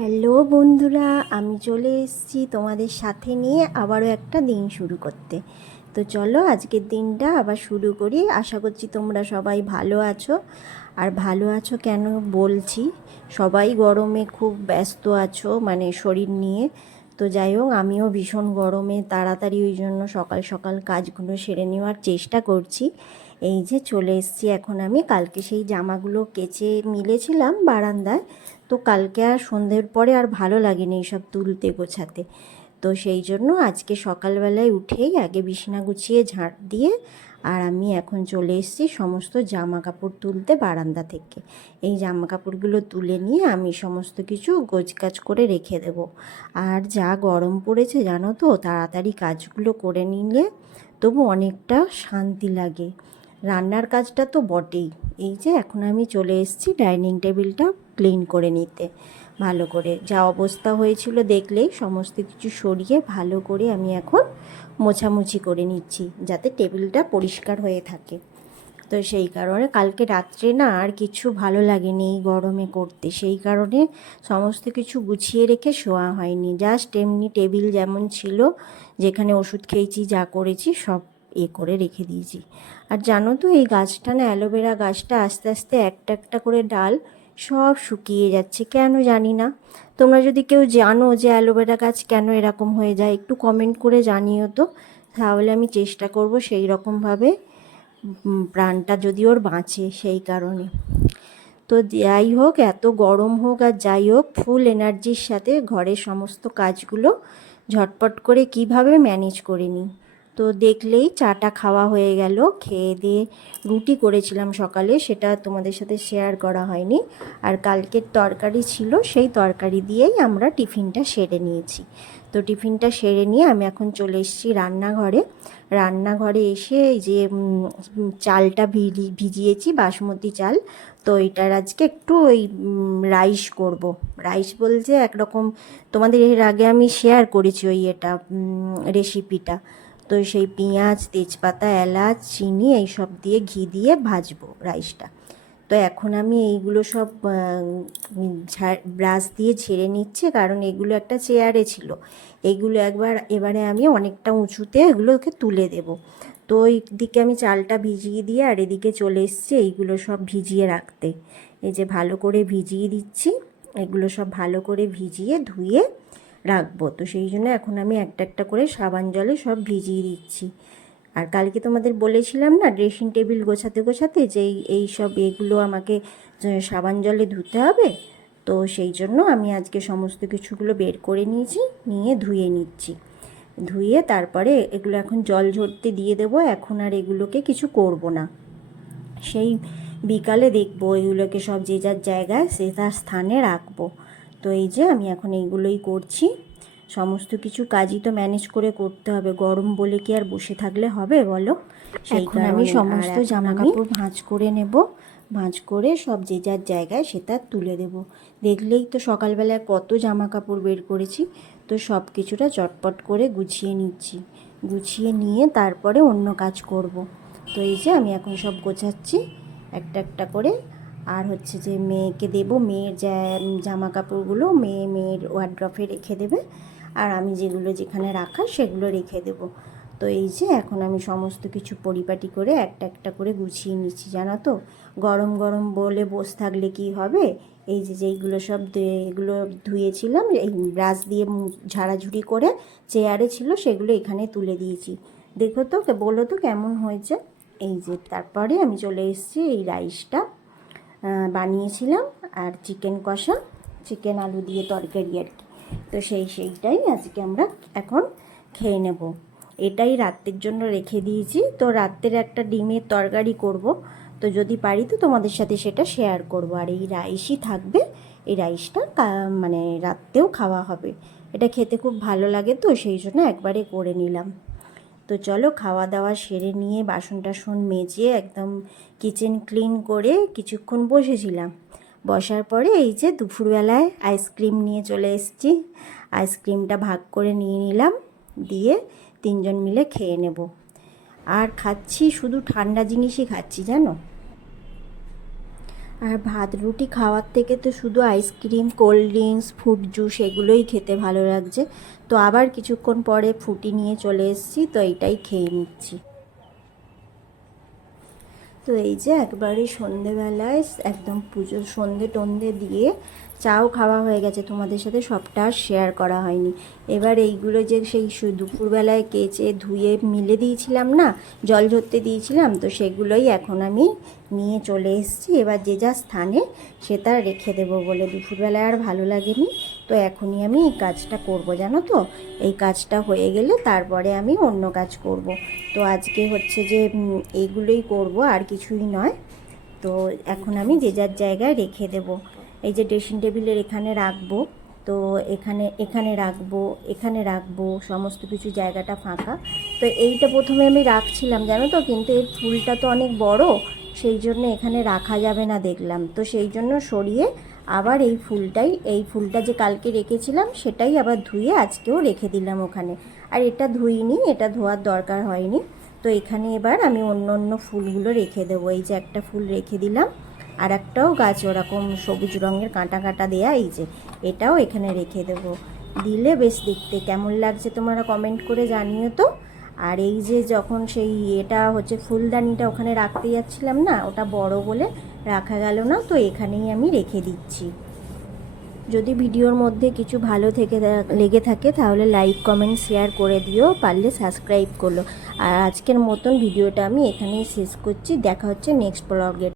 Hello বন্ধুরা, আমি চলে এসেছি তোমাদের সাথে নিয়ে আবারও একটা দিন শুরু করতে। তো চলো আজকের দিনটা আবার শুরু করি। আশা করছি তোমরা সবাই ভালো আছো। আর ভালো আছো কেন বলছি, সবাই গরমে খুব ব্যস্ত আছো, মানে শরীর নিয়ে। তো যাই হোক, আমিও ভীষণ গরমে তাড়াতাড়ি ওই জন্য সকাল সকাল কাজগুলো সেরে নেওয়ার চেষ্টা করছি। এই যে চলে এসেছি এখন। আমি কালকে সেই জামাগুলো কেচে মিলেছিলাম বারান্দায়। তো কালকে আর সন্ধ্যের পরে আর ভালো লাগেনি এইসব তুলতে গোছাতে। তো সেই জন্য আজকে সকালবেলায় উঠেই আগে বিছানা গুছিয়ে ঝাঁট দিয়ে আর আমি এখন চলে এসেছি সমস্ত জামা কাপড় তুলতে বারান্দা থেকে। এই জামা কাপড়গুলো তুলে নিয়ে আমি সমস্ত কিছু গোছগাছ করে রেখে দেবো। আর যা গরম পড়েছে জানো তো, তাড়াতাড়ি কাজগুলো করে নিলে তবু অনেকটা শান্তি লাগে। রান্নার কাজটা তো বটেই। এই যে এখন আমি চলে এসেছি ডাইনিং টেবিলটা ক্লিন করে নিতে। ভালো করে যা অবস্থা হয়েছিল দেখলেই, সমস্ত কিছু সরিয়ে ভালো করে আমি এখন মোছামুছি করে নিচ্ছি, যাতে টেবিলটা পরিষ্কার হয়ে থাকে। তো সেই কারণে কালকে রাত্রে না আর কিছু ভালো লাগেনি এই গরমে করতে, সেই কারণে সমস্ত কিছু গুছিয়ে রেখে শোয়া হয়নি। জাস্ট এমনি টেবিল যেমন ছিল, যেখানে ওষুধ খেয়েছি যা করেছি সব করে রেখে দিয়েছি। আর জানো তো, এই গাছটা না, অ্যালোভেরা গাছটা আস্তে আস্তে একটা একটা করে ডাল সব শুকিয়ে যাচ্ছে, কেন জানি না। তোমরা যদি কেউ জানো যে অ্যালোভেরা গাছ কেন এরকম হয়ে যায়, একটু কমেন্ট করে জানিও তো। তাহলে আমি চেষ্টা করব সেই রকমভাবে প্রাণটা যদি ওর বাঁচে, সেই কারণে। তো যাই হোক, এত গরম হোক আর যাই হোক, ফুল এনার্জির সাথে ঘরের সমস্ত কাজগুলো ঝটপট করে কিভাবে ম্যানেজ করে নিই। তো দেখলেই চাটা খাওয়া হয়ে গেল। খেয়ে দিয়ে রুটি করেছিলাম সকালে, সেটা তোমাদের সাথে শেয়ার করা হয়নি। আর কালকের তরকারি ছিল, সেই তরকারি দিয়েই আমরা টিফিনটা সেরে নিয়েছি। তো টিফিনটা সেরে নিয়ে আমি এখন চলে এসেছি রান্নাঘরে। রান্নাঘরে এসে এই যে চালটা ভিজিয়েছি, বাসমতি চাল। তো এটার আজকে একটু ওই রাইস করব। রাইস বলতে একরকম, তোমাদের এর আগে আমি শেয়ার করেছি ওই রেসিপিটা। তো সেই পেঁয়াজ, তেজপাতা, এলাচ, চিনি এইসব দিয়ে ঘি দিয়ে ভাজবো রাইসটা। তো এখন আমি এইগুলো সব ব্রাশ দিয়ে ঝেড়ে নিচ্ছি, কারণ এগুলো একটা চেয়ারে ছিল। এইগুলো এবারে আমি অনেকটা উঁচুতে এগুলোকে তুলে দেব। তো ওই দিকে আমি চালটা ভিজিয়ে দিয়ে আর এদিকে চলে এসেছি এইগুলো সব ভিজিয়ে রাখতে। এই যে ভালো করে ভিজিয়ে দিচ্ছি, এগুলো সব ভালো করে ভিজিয়ে ধুয়ে রাখবো। তো সেই জন্য এখন আমি একটা একটা করে সাবান জলে সব ভিজিয়ে দিচ্ছি। আর কালকে তোমাদের বলেছিলাম না, ড্রেসিং টেবিল গোছাতে গোছাতে যে এই সব এগুলো আমাকে সাবান জলে ধুতে হবে। তো সেই জন্য আমি আজকে সমস্ত কিছুগুলো বের করে নিয়েছি, নিয়ে ধুয়ে নিচ্ছি। ধুয়ে তারপরে এগুলো এখন জল ঝরতে দিয়ে দেবো। এখন আর এগুলোকে কিছু করব না, সেই বিকালে দেখবো এগুলোকে সব যে যার জায়গায় সে তার স্থানে রাখবো। তো এই যে আমি এখন এইগুলোই করছি। সমস্ত কিছু কাজই তো ম্যানেজ করে করতে হবে, গরম বলে কি আর বসে থাকলে হবে বলো। সেই কারণে আমি সমস্ত জামা কাপড় ভাঁজ করে নেব। ভাঁজ করে সব যে যার জায়গায় সেটা তুলে দেব। দেখলেই তো সকালবেলায় কত জামা কাপড় বের করেছি। তো সব কিছুটা চটপট করে গুছিয়ে নিচ্ছি। গুছিয়ে নিয়ে তারপরে অন্য কাজ করব। তো এই যে আমি এখন সব গোছাচ্ছি একটা একটা করে। আর হচ্ছে যে মেয়েকে দেব, মেয়ের জামা কাপড়গুলো মেয়ের ওয়ার্ড্রপে রেখে দেবে। আর আমি যেগুলো যেখানে রাখার সেগুলো রেখে দেব। তো এই যে এখন আমি সমস্ত কিছু পরিপাটি করে একটা একটা করে গুছিয়ে নিচ্ছি। জানো তো, গরম গরম বলে বসে থাকলে কি হবে। এই যে যেইগুলো সব এগুলো ধুয়েছিলাম, এই ব্রাশ দিয়ে ঝাড়াঝুড়ি করে চেয়ারে ছিল, সেগুলো এখানে তুলে দিয়েছি। দেখো তো, বলো তো কেমন হয়েছে। এই যে তারপরে আমি চলে এসেছি, এই রাইসটা বানিয়েছিলাম আর চিকেন কষা, চিকেন আলু দিয়ে তরকারি আর কি। তো সেইটাই আজকে আমরা এখন খেয়ে নেব। এটাই রাত্রের জন্য রেখে দিয়েছি। তো রাত্রের একটা ডিমের তরকারি করব। তো যদি পারি তো তোমাদের সাথে সেটা শেয়ার করব। আর এই রাইসই থাকবে, এই রাইসটা মানে রাত্রেও খাওয়া হবে। এটা খেতে খুব ভালো লাগে, তো সেই জন্য একবারে করে নিলাম। তো চলো খাওয়া দাওয়া সেরে নিয়ে বাসন টাসন মেজে একদম কিচেন ক্লিন করে কিছুক্ষণ বসেছিলাম। বসার পরে এই যে দুপুরবেলায় আইসক্রিম নিয়ে চলে এসেছি। আইসক্রিমটা ভাগ করে নিয়ে নিলাম, দিয়ে তিনজন মিলে খেয়ে নেব। আর খাচ্ছি শুধু ঠান্ডা জিনিসই খাচ্ছি জানো। আর ভাত রুটি খাওয়ার থেকে তো শুধু ice cream, cold drinks, fruit juice এগুলোই খেতে ভালো লাগছে। তো আবার কিছুক্ষণ পরে ফ্রুটি নিয়ে চলে এসেছি, তো এইটাই খেয়ে নিচ্ছি। তো এই যে একবারে সন্ধেবেলায় একদম পুজোর সন্ধে টন্ধে দিয়ে চাও খাওয়া হয়ে গেছে, তোমাদের সাথে সবটা আর শেয়ার করা হয়নি। এবার এইগুলো যে সেই দুপুরবেলায় কেচে ধুয়ে মিলে দিয়েছিলাম না, জল ঝরতে দিয়েছিলাম, তো সেগুলোই এখন আমি নিয়ে চলে এসেছি। এবার যে যা স্থানে সেটা রেখে দেবো বলে, দুপুরবেলায় আর ভালো লাগেনি, তো এখনই আমি এই কাজটা করব, জানো তো। এই কাজটা হয়ে গেলে তারপরে আমি অন্য কাজ করব। তো আজকে হচ্ছে যে এইগুলোই করব, আর কিছুই নয়। তো এখন আমি যে যার জায়গায় রেখে দেব। এই যে ড্রেসিং টেবিলের এখানে রাখবো, তো এখানে রাখবো, এখানে রাখবো, সমস্ত কিছু জায়গাটা ফাঁকা। তো এইটা প্রথমে আমি রাখছিলাম, জানো তো, কিন্তু এর ফুলটা তো অনেক বড়, সেই জন্য এখানে রাখা যাবে না দেখলাম, তো সেই জন্য সরিয়ে আবার এই ফুলটা যে কালকে রেখেছিলাম সেটাই আবার ধুয়ে আজকেও রেখে দিলাম ওখানে। আর এটা ধুইনি, এটা ধোয়ার দরকার হয়নি। তো এখানে এবার আমি অন্য অন্য ফুলগুলো রেখে দেবো। এই যে একটা ফুল রেখে দিলাম, আর একটাও গাছ ওরকম সবুজ রঙের কাঁটা কাঁটা দেয়া, এই যে এটাও এখানে রেখে দেবো। দিলে বেশ দেখতে কেমন লাগছে তোমরা কমেন্ট করে জানিও তো। আর এই যে যখন সেই এটা হচ্ছে ফুলদানিটা ওখানে রাখতে যাচ্ছিলাম না, ওটা বড় বলে রাখা গেল না, তো এখানেই আমি রেখে দিচ্ছি। যদি ভিডিওর মধ্যে কিছু ভালো লেগে থাকে তাহলে লাইক, কমেন্ট, শেয়ার করে দিও, পারলে সাবস্ক্রাইব করলো। আর আজকের মতন ভিডিওটা আমি এখানেই শেষ করছি। দেখা হচ্ছে নেক্সট ব্লগে।